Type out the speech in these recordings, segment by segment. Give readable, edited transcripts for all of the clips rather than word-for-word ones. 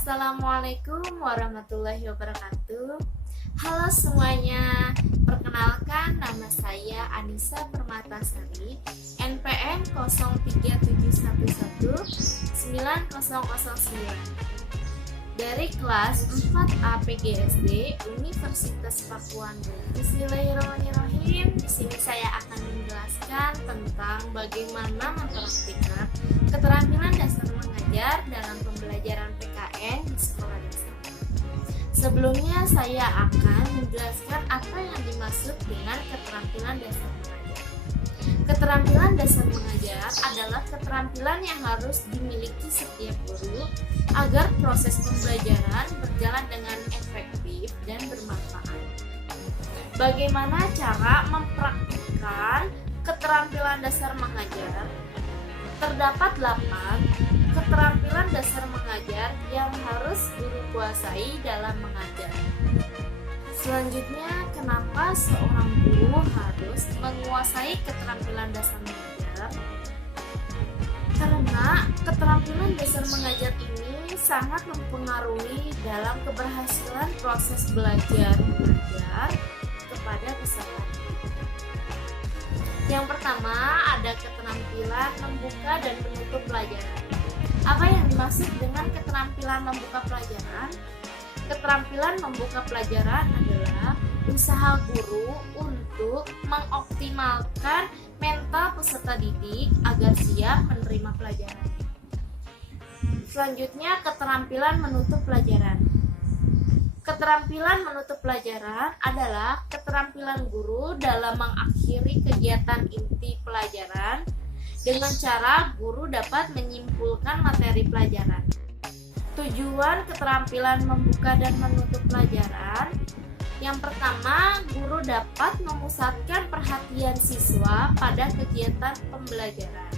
Assalamualaikum warahmatullahi wabarakatuh. Halo semuanya, perkenalkan nama saya Anissa Permatasari, NPM 03711 9009 dari kelas 4A PGSD Universitas Pakuan. Bismillahirrahmanirrahim. Di sini saya akan menjelaskan tentang bagaimana mempraktikkan keterampilan dasar mengajar dalam pembelajaran PKN di sekolah dasar. Sebelumnya saya akan menjelaskan apa yang dimaksud dengan keterampilan dasar mengajar. Keterampilan dasar mengajar adalah keterampilan yang harus dimiliki setiap guru agar proses pembelajaran berjalan dengan efektif dan bermanfaat. Bagaimana cara mempraktikkan keterampilan dasar mengajar? Terdapat 8 keterampilan dasar mengajar yang harus guru kuasai dalam mengajar. Selanjutnya, kenapa seorang guru harus menguasai keterampilan dasar mengajar? Karena keterampilan dasar mengajar ini sangat mempengaruhi dalam keberhasilan proses belajar mengajar kepada peserta. Yang pertama, ada keterampilan membuka dan menutup pelajaran. Apa yang dimaksud dengan keterampilan membuka pelajaran? Keterampilan membuka pelajaran adalah usaha guru untuk mengoptimalkan mental peserta didik agar siap menerima pelajaran. Selanjutnya, keterampilan menutup pelajaran. Keterampilan menutup pelajaran adalah keterampilan guru dalam mengakhiri kegiatan inti pelajaran dengan cara guru dapat menyimpulkan materi pelajaran. Tujuan keterampilan membuka dan menutup pelajaran: yang pertama, guru dapat memusatkan perhatian siswa pada kegiatan pembelajaran.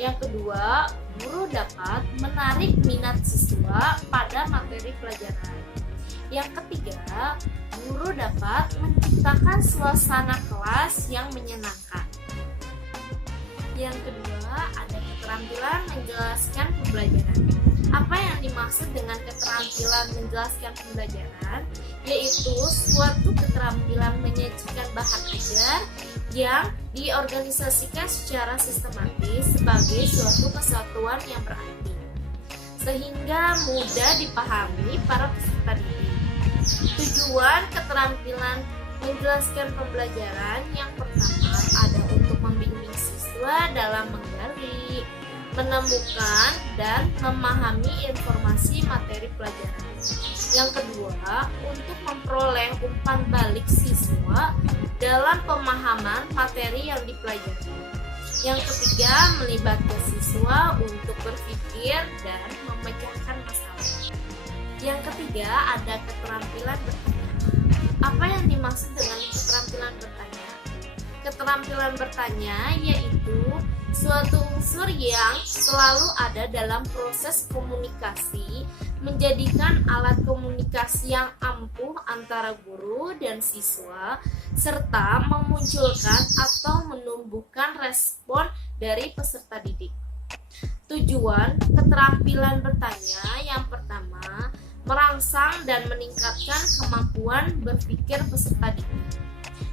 Yang kedua, guru dapat menarik minat siswa pada materi pelajaran. Yang ketiga, guru dapat menciptakan suasana kelas yang menyenangkan. Yang kedua, ada keterampilan menjelaskan pembelajaran. Apa yang dimaksud dengan keterampilan menjelaskan pembelajaran? Yaitu suatu keterampilan menyajikan bahan ajar yang diorganisasikan secara sistematis sebagai suatu kesatuan yang berarti, sehingga mudah dipahami para peserta didik. Tujuan keterampilan menjelaskan pembelajaran yang pertama ada untuk membimbing siswa dalam menggali, menemukan, dan memahami informasi materi pelajaran. Yang kedua, untuk memperoleh umpan balik siswa dalam pemahaman materi yang dipelajari. Yang ketiga, melibatkan siswa untuk berpikir dan memecahkan masalah. Yang ketiga, ada keterampilan bertanya. Apa yang dimaksud dengan keterampilan bertanya? Keterampilan bertanya yaitu suatu unsur yang selalu ada dalam proses komunikasi, menjadikan alat komunikasi yang ampuh antara guru dan siswa, serta memunculkan atau menumbuhkan respon dari peserta didik. Tujuan keterampilan bertanya yang pertama, merangsang dan meningkatkan kemampuan berpikir peserta didik.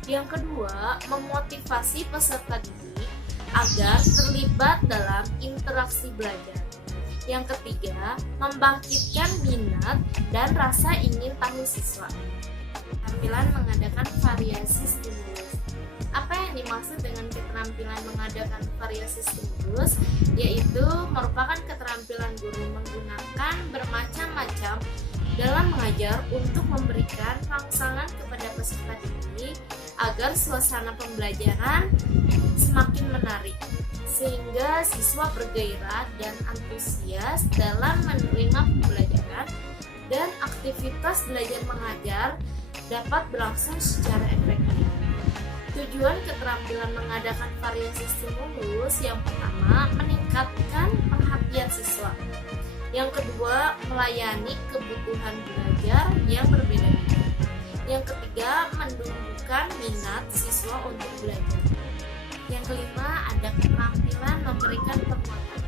Yang kedua, memotivasi peserta didik agar terlibat dalam interaksi belajar. Yang ketiga, membangkitkan minat dan rasa ingin tahu siswa. Keterampilan mengadakan variasi stimulus. Apa yang dimaksud dengan keterampilan mengadakan variasi stimulus? Yaitu merupakan keterampilan guru menggunakan bermacam-macam dalam mengajar untuk memberikan rangsangan kepada peserta didik agar suasana pembelajaran semakin menarik, sehingga siswa bergairah dan antusias dalam menerima pembelajaran dan aktivitas belajar mengajar dapat berlangsung secara efektif. Tujuan keterampilan mengadakan variasi stimulus yang pertama, meningkatkan perhatian siswa. Yang kedua, melayani kebutuhan belajar yang berbeda-beda. Yang ketiga, menumbuhkan minat siswa untuk belajar. Yang kelima, ada keterampilan memberikan penguatan.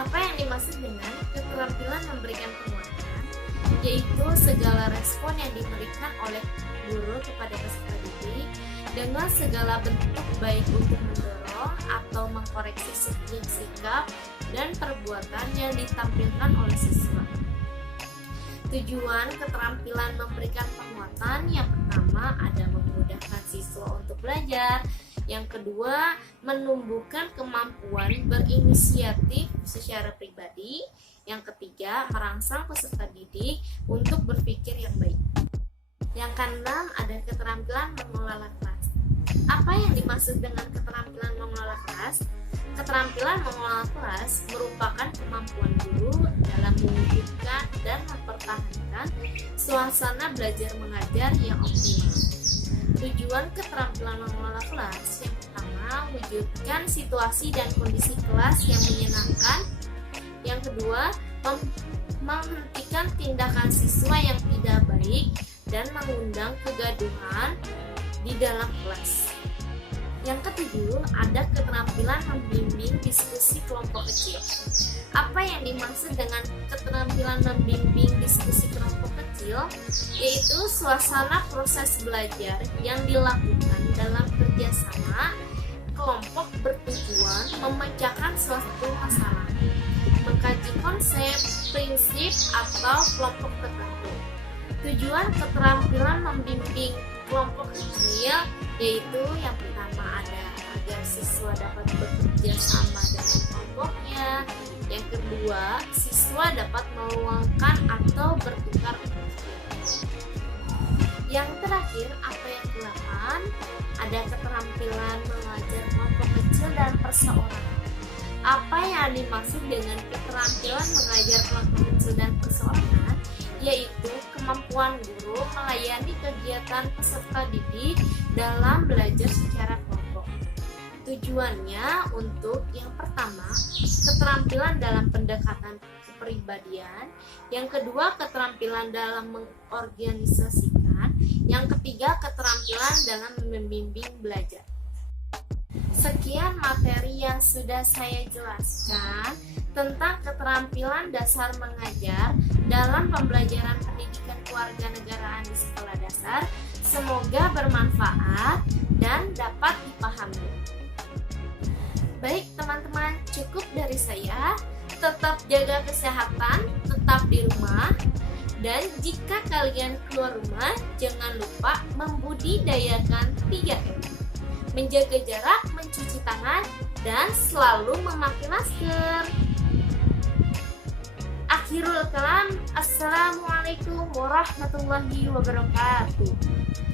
Apa yang dimaksud dengan keterampilan memberikan penguatan? yaitu segala respon yang diberikan oleh guru kepada peserta didik dengan segala bentuk baik untuk mendorong atau mengkoreksi setiap sikap dan perbuatan yang ditampilkan oleh siswa. Tujuan keterampilan memberikan penguatan yang pertama ada memudahkan siswa untuk belajar, yang kedua menumbuhkan kemampuan berinisiatif secara pribadi, yang ketiga merangsang peserta didik untuk berpikir yang baik. Yang keenam ada keterampilan mengelola kelas. Apa yang dimaksud dengan keterampilan mengelola kelas? Keterampilan mengelola kelas merupakan kemampuan guru dalam mewujudkan dan mempertahankan suasana belajar mengajar yang optimal. Tujuan keterampilan mengelola kelas yang pertama, wujudkan situasi dan kondisi kelas yang menyenangkan. Yang kedua, menghentikan tindakan siswa yang tidak baik dan mengundang kegaduhan di dalam kelas. Yang ketujuh, ada keterampilan membimbing diskusi kelompok kecil. Apa yang dimaksud dengan keterampilan membimbing diskusi kelompok kecil? Yaitu suasana proses belajar yang dilakukan dalam kerjasama kelompok bertujuan memecahkan suatu masalah, mengkaji konsep, prinsip, atau kelompok tertentu. Tujuan keterampilan membimbing kelompok kecil yaitu yang pertama ada agar siswa dapat bekerja sama dengan kelompoknya, yang kedua siswa dapat meluangkan atau bertukar pikiran. Yang terakhir apa yang ke-8 ada keterampilan mengajar kelompok kecil dan perseorangan. Apa yang dimaksud dengan keterampilan mengajar kelompok kecil dan perseorangan? Yaitu kemampuan guru melayani kegiatan peserta didik dalam belajar secara kelompok. Tujuannya untuk yang pertama, keterampilan dalam pendekatan kepribadian, yang kedua keterampilan dalam mengorganisasikan, yang ketiga keterampilan dalam membimbing belajar. Sekian materi yang sudah saya jelaskan tentang keterampilan dasar mengajar dalam pembelajaran pendidikan kewarganegaraan di sekolah dasar. Semoga bermanfaat dan dapat dipahami. Baik teman-teman, cukup dari saya. Tetap jaga kesehatan, tetap di rumah. Dan jika kalian keluar rumah, jangan lupa membudidayakan 3M. Menjaga jarak, mencuci tangan, dan selalu memakai masker. Akhirul kalam, assalamualaikum warahmatullahi wabarakatuh.